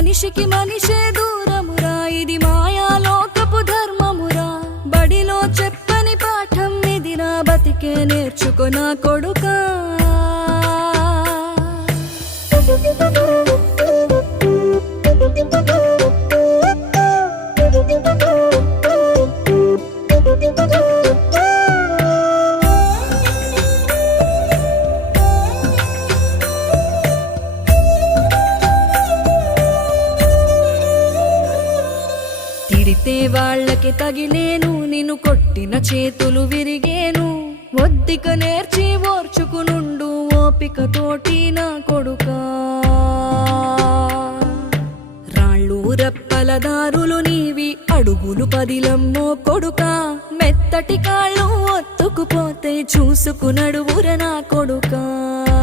మనిషికి మనిషే దూరమురా, ఇది మాయాలోకపు ధర్మమురా. బడిలో చెప్పని పాఠం ఇది, నా బతికే నేర్చుకో నా కొడుకా. తిడితే వాళ్ళకి తగిలేను, నిన్ను కొట్టిన చేతులు విరిగేను. ఒద్దిక నేర్చి ఓర్చుకునుండు ఓపికతోటి నా కొడుకా. రాళ్ళు రప్పల దారులు నీవి, అడుగులు పదిలమ్మో కొడుకా. మెత్తటి కాళ్ళు ఒత్తుకుపోతే చూసుకునడువుర నా కొడుకా.